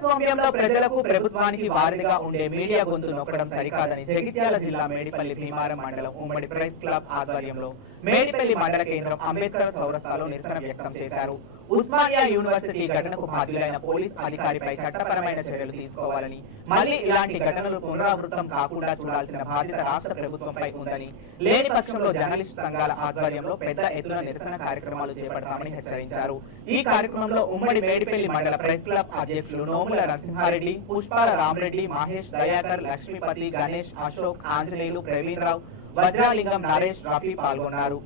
ప్రజాస్వామ్యంలో ప్రజలకు ప్రభుత్వానికి వారిగా ఉండే మీడియా గొంతు నొక్కడం సరికాదని జగిత్యాల జిల్లా మేడిపల్లి భీమారం మండలం ఉమ్మడి ప్రెస్ క్లబ్ ఆధ్వర్యంలో మేడిపల్లి మండల కేంద్రం అంబేద్కర్ చౌరస్తాలో నిరసన వ్యక్తం చేశారు. ఉస్మానియా యూనివర్సిటీ ఘటనకు బాధ్యులైన పోలీస్ అధికారిపై చట్టపరమైన చర్యలు తీసుకోవాలని, మళ్లీ ఇలాంటి ఘటనలు పునరావృతం కాకుండా చూడాల్సిన బాధ్యత రాష్ట్ర ప్రభుత్వంపై ఉందని, లేని పక్షంలో జర్నలిస్టు సంఘాల ఆధ్వర్యంలో పెద్ద ఎత్తున నిరసన కార్యక్రమాలు చేపడతామని హెచ్చరించారు. ఈ కార్యక్రమంలో ఉమ్మడి మేడిపల్లి మండల ప్రెస్ క్లబ్ అధ్యక్షులు నోముల నరసింహారెడ్డి, పుష్పాల రామరెడ్డి, మహేష్, దయాకర్, లక్ష్మీపతి, గణేష్, అశోక్, ఆంజనేయులు, ప్రవీణ్ రావు, వజ్రాలింగం, నరేష్, రఫీ పాల్గొన్నారు.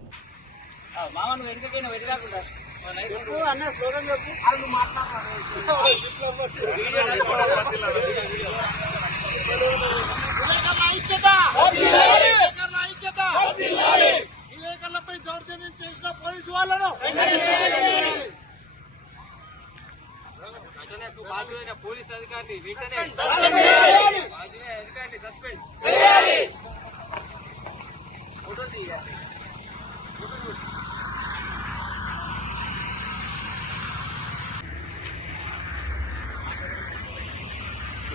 విలేకరులపై దౌర్జన్యం చేసిన పోలీసు వాళ్ళను, ఘటనకు బాధ్యులైన పోలీసు అధికారిని వెంటనే సస్పెండ్ చేయాలి.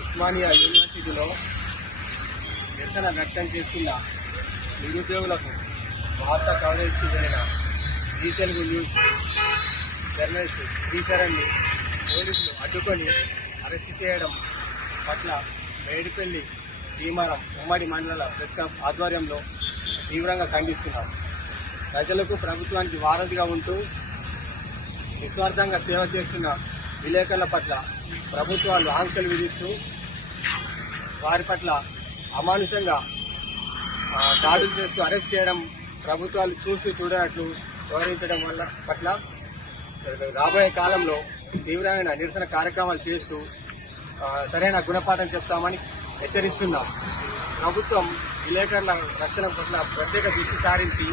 ఉస్మానియా యూనివర్సిటీలో నిరసన వ్యక్తం చేస్తున్న నిరుద్యోగులకు వార్తా కవరేజ్ జరిగిన ఈ తెలుగు న్యూస్ జర్నలిస్టు శ్రీచరణ్ని పోలీసులు అడ్డుకొని అరెస్టు చేయడం పట్ల మేడిపల్లి భీమారం ఉమ్మడి మండల ప్రెస్ క్లబ్ ఆధ్వర్యంలో తీవ్రంగా ఖండిస్తున్నారు. ప్రజలకు ప్రభుత్వానికి వారధిగా ఉంటూ నిస్వార్థంగా సేవ చేస్తున్న విలేకరుల పట్ల ప్రభుత్వాలు ఆంక్షలు విధిస్తూ వారి పట్ల అమానుషంగా దాడులు చేస్తూ అరెస్ట్ చేయడం ప్రభుత్వాలు చూస్తూ చూడనట్లు వ్యవహరించడం పట్ల రాబోయే కాలంలో తీవ్రమైన నిరసన కార్యక్రమాలు చేస్తూ సరైన గుణపాఠం చెప్తామని హెచ్చరిస్తున్నాం. ప్రభుత్వం విలేకరుల రక్షణ పట్ల ప్రత్యేక దృష్టి సారించి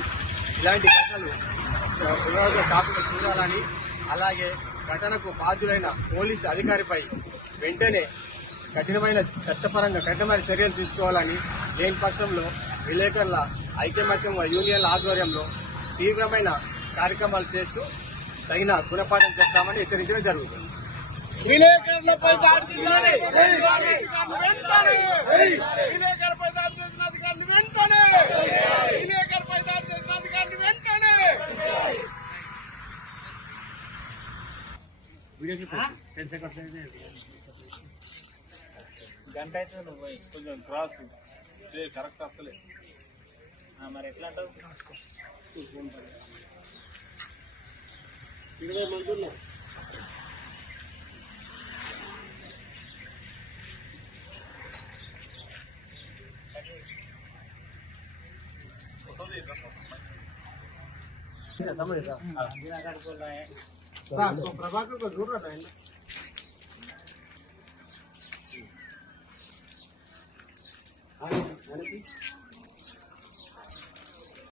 ఇలాంటి ఘటనలు పునరావృతం కాకుండా చూడాలని, అలాగే ఘటనకు బాధ్యులైన పోలీసు అధికారిపై వెంటనే కఠినమైన చర్యలు తీసుకోవాలని, లేని పక్షంలో విలేకరుల ఐకమత్యం యూనియన్ల ఆధ్వర్యంలో తీవ్రమైన కార్యక్రమాలు చేస్తూ తగిన గుణపాఠం చెప్తామని హెచ్చరించడం జరుగుతుంది. విలేకరులపై దాడి చేసిన అధికారులు వెంటనే గంట అయితే నువ్వు కొంచెం క్రాస్ కరెక్ట్ వస్తలేదు. మరి ఎట్లా అంటావు? 20 మంది ఉన్నారు. प्रभाकर को जरूरत है।